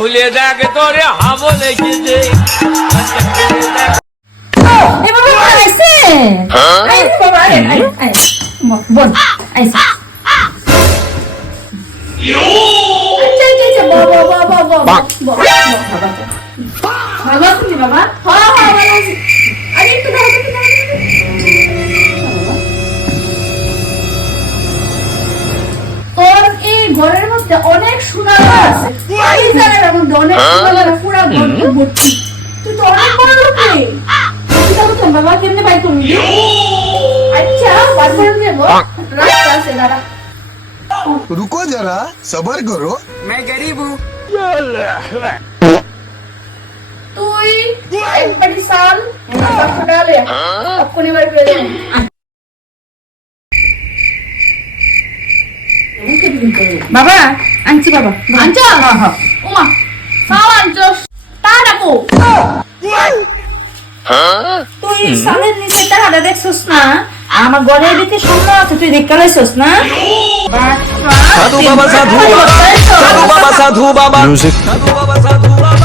খুলে দেখ তোরে হাবো লেগেছে। তোর এই ঘরের মধ্যে অনেক সোনা আছে, এই জায়গার মধ্যে অনেক সোনা পুরা ভর্তি ভর্তি। তুই তো অনেক বড় লোক রে। তুই তো তোর বাবা কেমনে বাই করবি? আচ্ছা বার করে দেবো, রাস্তা আছে দাঁড়া। रुको जरा सबर करो। তুই একবারই সাল 500 টাকা লে, এক্ষুনি বার করে দেবো। বাবা আনছি, বাবা আনছো? ওমা সাল আনছো, তা রাখো। তুই সালের নিচে টাকাটা দেখছস না? আমার ঘরের ভিতরে স্বর্ণ আছে, তুই দেখতে লাইছস না? সাধু বাবা, সাধু বাবা, সাধু বাবা, সাধু বাবা, সাধু বাবা, সাধু বাবা।